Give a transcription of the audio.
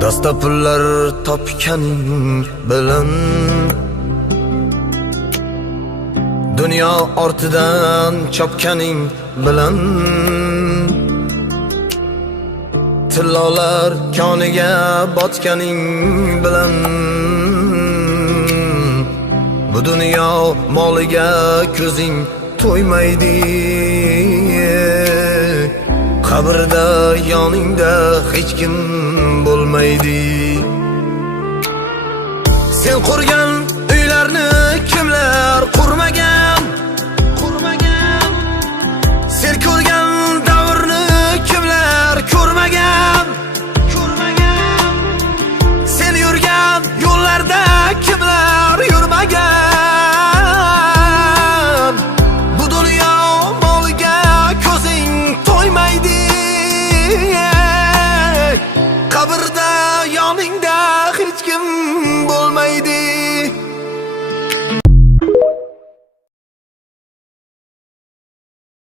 Dasta pullar topganing bilan dunyo ortidan chopganing bilan tillolar koniga botganing bilan bu dunyo moliga ko'zing to'ymaydi. Qabrda yoningda hech kim bo'lmaydi. Sen qurgan uylarni kimlar qurmagan? Sen ko'rgan davrni kimlar ko'rmagan? Sen yurgan yo'llarda kimlar yurmagan? Bu dunyo moliga ko'zing to'ymaydi. Qabrda yoningda hech kim